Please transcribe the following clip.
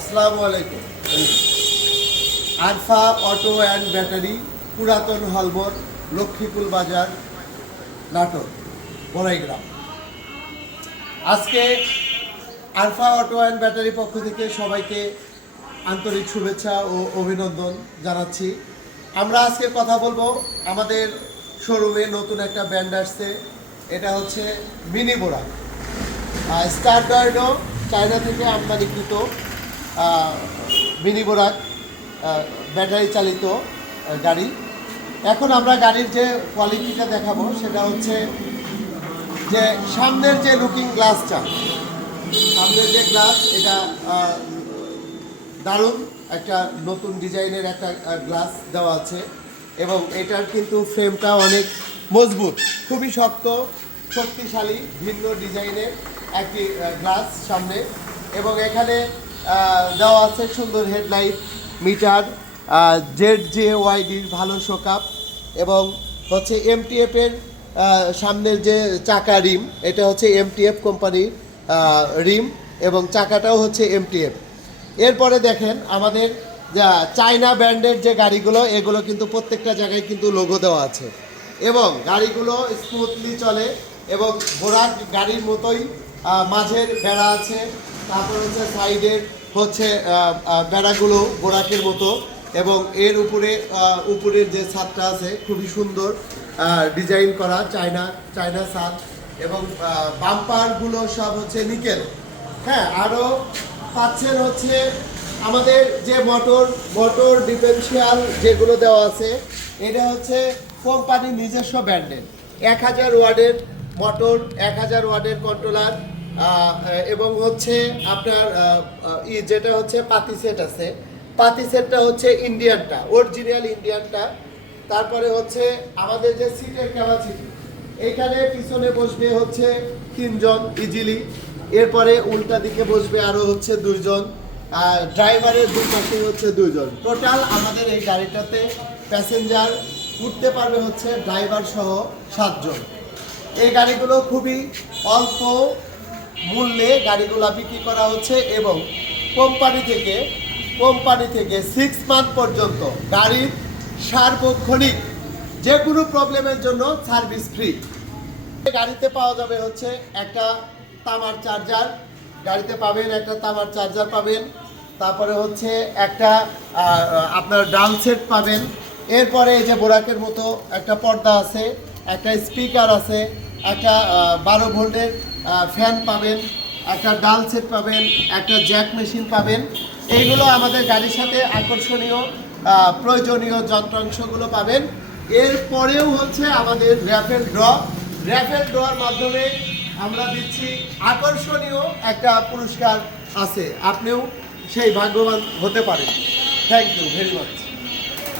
আসসালামু আলাইকুম Arfa auto and battery, পুরাতন হলবর লক্ষ্মীপুর বাজার নাটক বড়াইগ্রাম। আজকে আরফা অটো অ্যান্ড ব্যাটারি পক্ষ থেকে সবাইকে আন্তরিক শুভেচ্ছা ও অভিনন্দন জানাচ্ছি। আমরা আজকে কথা বলব আমাদের শোরুমে নতুন একটা ব্যান্ড আসছে, এটা হচ্ছে মিনি বোরা স্টার ডয়নো চায়না থেকে আমদানিকৃত মিনি বোরাক ব্যাটারি চালিত গাড়ি। এখন আমরা গাড়ির যে কোয়ালিটিটা দেখাবো, সেটা হচ্ছে যে সামনের যে লুকিং গ্লাসটা সামনের যে গ্লাস এটা দারুণ একটা নতুন ডিজাইনের একটা গ্লাস দেওয়া আছে। এবং এটার কিন্তু ফ্রেমটা অনেক মজবুত, খুবই শক্ত, শক্তিশালী, ভিন্ন ডিজাইনের একটি গ্লাস সামনে। এবং এখানে দেওয়া আছে সুন্দর হেডলাইট মিটার জেড জে ওয়াইডির ভালো শোকাপ এবং হচ্ছে এমটিএফ এর আহ, সামনের যে চাকা রিম এটা হচ্ছে এমটিএফ কোম্পানির রিম এবং চাকাটাও হচ্ছে এমটিএফ এরপরে দেখেন আমাদের যা চায়না ব্র্যান্ডের যে গাড়িগুলো এগুলো কিন্তু প্রত্যেকটা জায়গায় কিন্তু লোগো দেওয়া আছে। এবং গাড়িগুলো স্মুথলি চলে এবং ঘোড়ার গাড়ির মতোই মাঝের বেড়া আছে তারপর হচ্ছে সাইডের হচ্ছে বেড়াগুলো বোরাকের মতো এবং এর উপরে উপরের যে ছাদটা আছে খুবই সুন্দর ডিজাইন করা চায়না চায়না ছাদ এবং বাম্পারগুলো সব হচ্ছে নিকেল। হ্যাঁ আরও পাচ্ছেন হচ্ছে আমাদের যে মোটর মোটর ডিফেন্সিয়াল যেগুলো দেওয়া আছে, এটা হচ্ছে কোম্পানির নিজস্ব ব্র্যান্ডের। এক হাজার ওয়ার্ডের মোটর, এক হাজার ওয়ার্ডের কন্ট্রোলার এবং হচ্ছে আপনার ই যেটা হচ্ছে পাতি সেট আছে। পাতি সেটটা হচ্ছে ইন্ডিয়ানটা অরিজিনাল ইন্ডিয়ানটা। তারপরে হচ্ছে আমাদের যে সিটের ক্যাপাসিটি এখানে পিছনে বসবে হচ্ছে তিনজন ইজিলি এরপরে উল্টা দিকে বসবে আরও হচ্ছে দুইজন, আর ড্রাইভারের দুই পাশে হচ্ছে দুইজন। টোটাল আমাদের এই গাড়িটাতে প্যাসেঞ্জার উঠতে পারবে হচ্ছে ড্রাইভার সহ সাতজন। এই গাড়িগুলো খুবই অল্প মূল্যে গাড়িগুলো বিক্রি করা হচ্ছে এবং কোম্পানি থেকে কোম্পানি থেকে সিক্স মান্থ পর্যন্ত গাড়ির সার্বক্ষণিক যে কোনো প্রবলেমের জন্য সার্ভিস ফ্রি গাড়িতে পাওয়া যাবে হচ্ছে একটা তামার চার্জার গাড়িতে পাবেন একটা তামার চার্জার পাবেন, তারপরে হচ্ছে একটা আপনার ডাল সেট পাবেন। এরপরে এই যে বোরাকের মতো একটা পর্দা আছে, একটা স্পিকার আছে, একটা বারো ভোল্টের ফ্যান পাবেন, একটা ডাল সেট পাবেন, একটা জ্যাক মেশিন পাবেন। এইগুলো আমাদের গাড়ির সাথে আকর্ষণীয় প্রয়োজনীয় যন্ত্রাংশগুলো পাবেন। এরপরেও হচ্ছে আমাদের র্যাফেল ড্র র্যাফেল ড্রর মাধ্যমে আমরা দিচ্ছি আকর্ষণীয় একটা পুরস্কার আছে। আপনিও সেই ভাগ্যবান হতে পারেন। Thank you very much